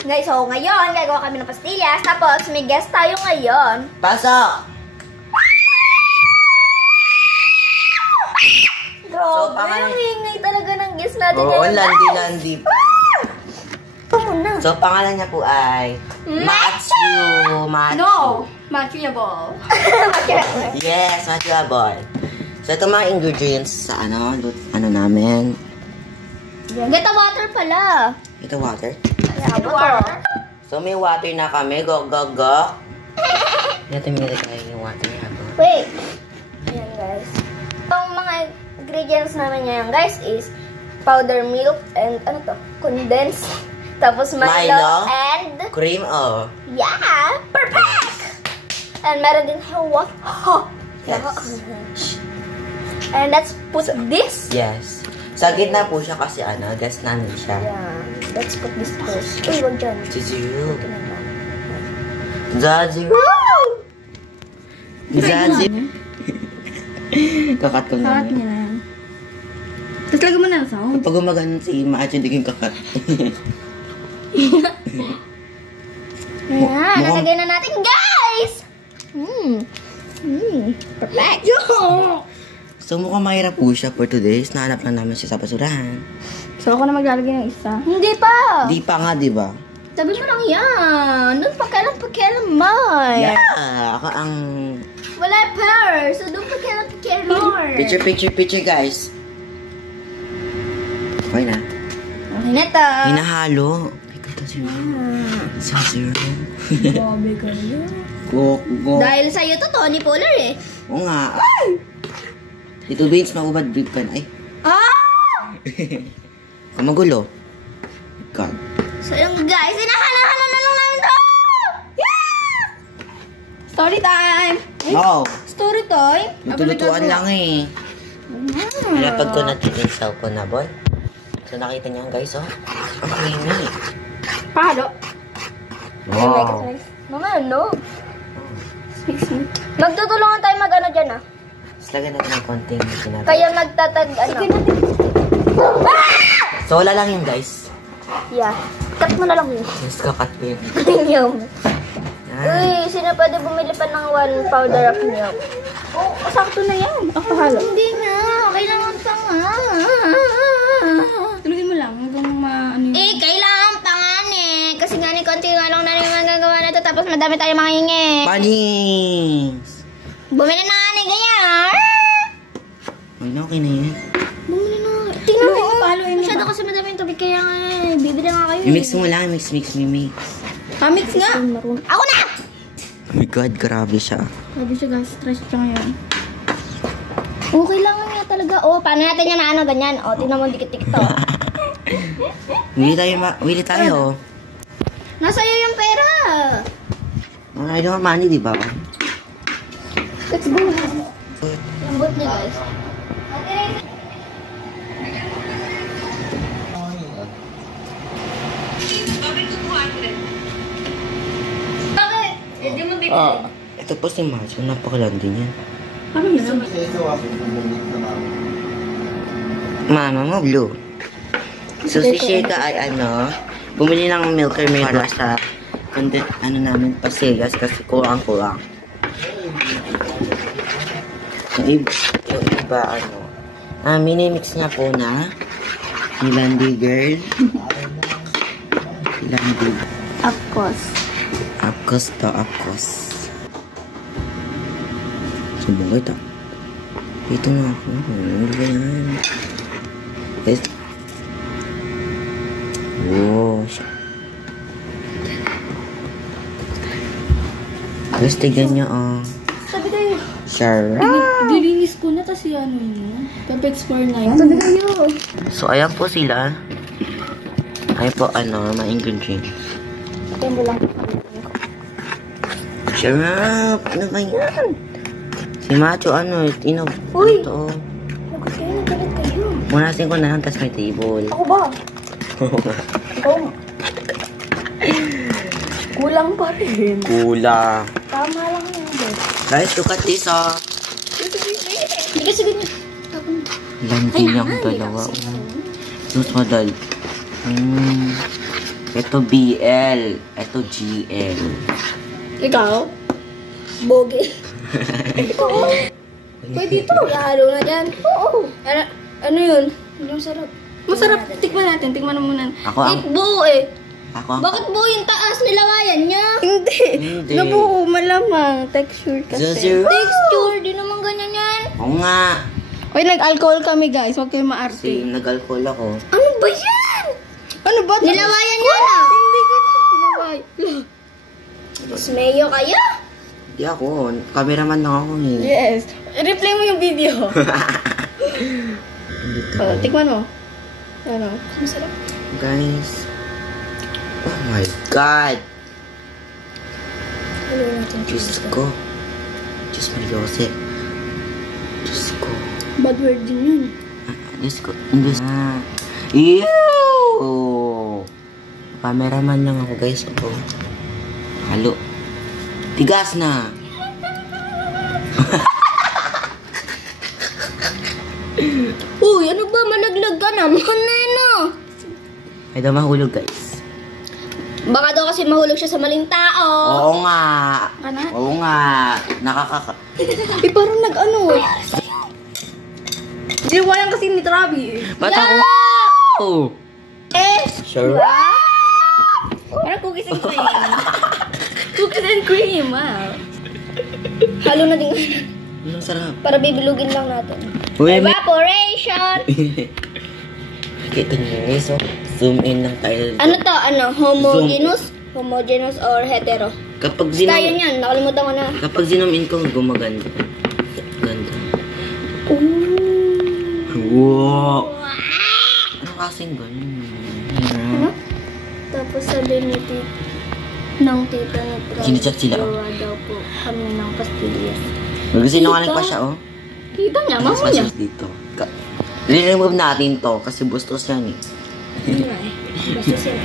Guys, so ngayon, gagawa kami ng pastillas. Tapos, may guest tayo ngayon. Pasok! Grabe, ang ingay talaga ng guest natin. Oo, landi-landi. So, pangalan niya po ay Matthew. No! Matchable. Yes, Matchable. So, ito mga ingredients sa ano namin. Gata water pala. Ito water? Yeah, water. So, may water na kami. Go. Natin tayo yung water niya. Wait. Ayan, guys. Ang mga ingredients namin ngayon, guys, is powder milk and ano to? Condensed. Tapos Milo and cream, oh. Yeah! Perfect! And meron din what? Yes. And let's put this. Yes. Sa gitna po siya kasi guest namin siya. Yeah. Let's put this first. Uy, wag dyan. Zazero. Zazero. Kakat ko na. Kakat niya na yan. Tapos lagyan mo na sa sound. Kapag gumagano si Macho, hindi yung kakat. Ayan, nalagay na natin, guys! Perfect! So, mukhang mahirap po siya for today. Nahanap lang namin siya sa basurahan. So, ako na maglalagay ng isa? Hindi pa! Di pa nga, di ba? Sabi mo lang yan. Doon pakialam, Yeah! Ako ang... Wala pa. So, doon pakialam. Picture, guys. Okay na. Okay na to. Hinahalo. Zazero. Babi ka yun. Go. Dahil sa'yo to, Tony Polar eh. Oo nga. Ay! Ito, Vince, magubad brief ka na. Ay. Kamagulo. God. So yung guys, hinahala na lang namin to! Yeah! Story time! No. Story time? Nagtulutuan lang eh. Napag ko natin yung cellphone na, boy. So nakita niyo guys, oh. Ang creamy. Pahalo. Wow. Mga ano? Magtutulungan tayo mag-ano dyan ah. Tapos lagyan natin ng konting sinabi. Kaya magtatag ano. So wala lang yun guys. Yeah. Cut mo na lang yun. Yes, kakat ko yun. Yung. Uy, sino pwede bumili pa ng 1 powder of milk? Oh, sakto na yan. Ako halo. Hindi nga. Kailangan pa nga. Tulugin mo lang hanggang ano yun. Kailangan pa nga kasi nga ni konti nga lang na rin magagawa na ito tapos madami tayo makingi. Panis! Bumili na nga ni ganyan. Okay na yun. Bumili na. Tingnan mo. Masyado kasi madami yung tubig kaya nga bibili nga kayo. I-mix mo lang. Mix. Mix nga! Ako na! Oh my God, grabe siya. Sabi siya guys, stress siya ngayon. Okay lang nga talaga. Paano natin yan na ano ganyan? Tingnan mo dikit-dikit to. Wili tayo. Nasa iyo yung pera. I don't have money, di ba? Let's go. Lambot niya guys. Ito po si Macho. Napakalandi niya. Ano yun? Mama mo, Blue. So, si Sheikha ay bumili ng milker para sa namin, pastillas kasi kulang. Yung iba, minimix niya po na Nilandi girl. Nilandi. Apkos. Sumbong ito. Ito nga ako. Ano ba yan? Wow. Tapos tignan nyo, Sabi kayo. Sarap. Dilinis ko na kasi ano yun. Pep-explore na yun. Sabi kayo. So, ayan po sila. Ayan po, mga ingredients. Ayan mo lang. Sarap! Ano ba yan? Si Macho, Uy! Ito. Lagot kayo, nagalit kayo. Munasin ko na lang, tas may table. Ako ba? Ikaw. Kulang pa rin. Kulang. Tama lang yun. Guys, look at this, Sige. Landi niyang dalawa. Sus, madal. Ito BL. Ito GL. Ikaw? Boge. Oo. Pwede ito. Halo na dyan. Oo. Ano yun? Hindi masarap. Masarap. Tikman natin. Tikman na muna. Ako ang... Buo eh. Ako ang... Bakit buo yung taas? Nilawayan niya. Hindi. Hindi. Nabuo, malamang. Texture kasi. Zero. Texture. Di naman ganyan yan. Oo nga. Uy, nag-alcohol kami guys. Huwag kayo Kasi maarte. nag-alcohol ako. Ano ba yan? Ano ba? Nilawayan niya na. Hindi ko na sinaway. Smeyo kayo? Hindi ako. Cameraman lang ako eh. Yes. Replay mo yung video. Oh, tikman mo. Ano? Masarap. Guys. Oh my God. Halo natin. Diyos ko. Diyos Mariose. Diyos ko. Bad word din yun. Diyos ko. Diyos. Ew! Cameraman lang ako guys. Ako. Halo. Tigas na. Uy, ano ba? Malaglag ka naman na ano? Ay daw mahulog guys. Baka daw kasi mahulog siya sa maling tao. Oo nga. Ano? Oo nga. Nakakaka... Eh, parang nag-ano. Nilawayan kasi ni Travi. Ba't ako? Oh. Eh, Sure. Parang cookies and cream. Cookies and cream, wow. halo na din. Ang sarap. Para bibilugin lang natin. Uy, may... Evaporation! Kita niyo guys, oh. Zoom in lang tayo. Ano to? Ano? Homogeneous? Homogeneous or hetero? Kapag Basta zoom... yun yan. Nakalimutan ko na. Kapag zoom in ko, gumaganda. Ganda. Wow! Ano kasing ganun? Ano? Tapos sabi ni ng tita ni Travis. Sinachat sila, oh. Gawa daw po kami ng pastillas. Magsinungaling pa siya, oh. Kita niya, mama Mas niya. masyas dito. I-remove natin to kasi bustos yan eh. Ano nga eh. Basta siya.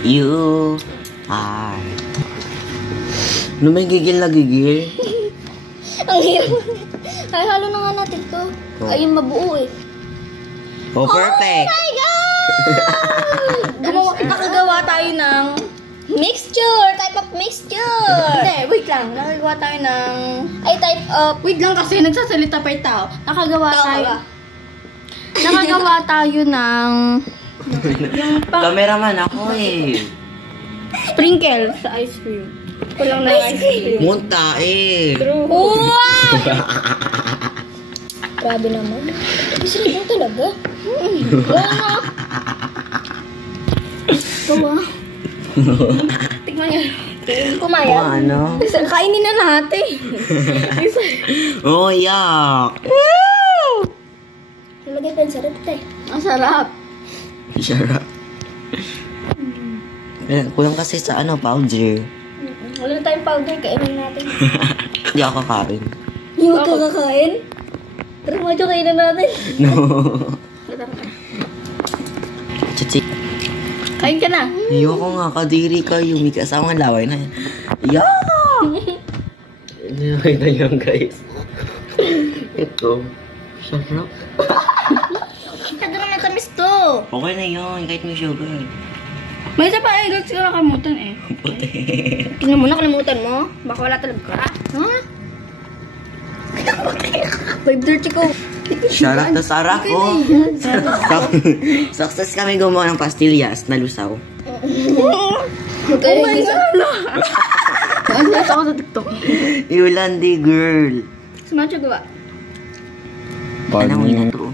You are... Ano may gigil na gigil? Ang hirap. Ay, halo na nga natin to. Oh. Ayun, mabuo eh. Oh, perfect! Oh my God! Nakagawa tayo ng... Mixture! Type of mixture! Hindi, wait lang. Nakagawa tayo ng... Ay, type of... Wait lang kasi nagsasalita pa yung tao. Nakagawa Tao tayo... ba? Nakagawa tayo ng... yung Cameraman ako eh. sprinkle sa ice cream. Kulang na ice cream. Munta eh. Wow! Grabe naman. Masarap lang talaga. Gawa. Gawa. Tikman niya. Kumaya. Oh, ano? Kainin na lahat eh. Oh, yuck! Nalagay pa yung sarap eh. Ang sarap. Sarap. Kulang kasi sa ano, powder. Wala na tayong powder. Kainin natin. Hindi ako kakain. Yung magkakakain? Tara mo, kainan natin. No. Chichi. Kain ka na. Ayoko nga, kadiri kayo. May kasamang laway na yan. Yeah! Laway na yan, guys. Ito. Sarap. Kada naman tamis to. Okay na yun, kahit may sugar. May isa pa eh. Gusto ko nakalimutan eh. Puti. Tingnan mo, nakalimutan mo. Baka wala talaga. Ha? 5:30 ko. Sarap na sarap ko. Success kami gumawa ng pastillas na lusaw. Oh my God! Ang nasa ako sa TikTok. Yolandi girl. Sumacho gawa. Alam mo yun to.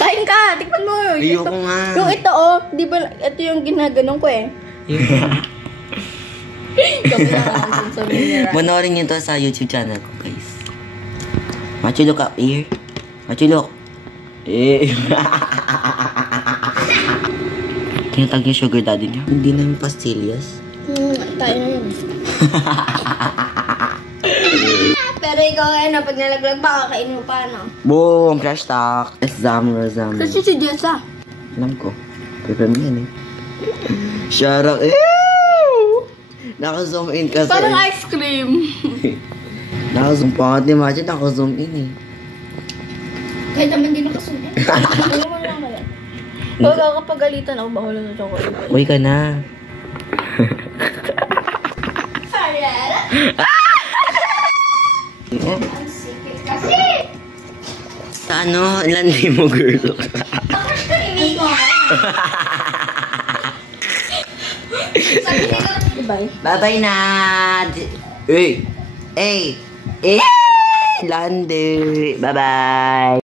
Kain ka! Tikman mo! Ayoko nga. Yung ito oh, di ba, ito yung ginaganong ko eh. Manorin nyo to sa YouTube channel ko, guys. Machu, look up here. Machu, look. Eh. Tinatag niya sugar daddy niya. Hindi na yung pastillas. Tayo na yun. Pero ikaw ano, pag nalaglag pa, kakainin mo pa, no? Boom! Fresh talk. Razam. Kasi si Jessa. Alam ko. Prepare mo yan eh. Shut up. Ew! Naka-zoom in kasi. Parang ice cream. Naka-zoom pa. Imagine naka-zoom in eh. Kahit naman din nakasunod. Ano mo lang kaya? Huwag ako kapagalitan ako, bawal na chocolate. Uy ka na. Farera. Ang sikit kasi. Sa ano, landi mo, girl. Bakit ka iniiyak? Sabi nila, Bye. Bye-bye na. Landi. Bye-bye.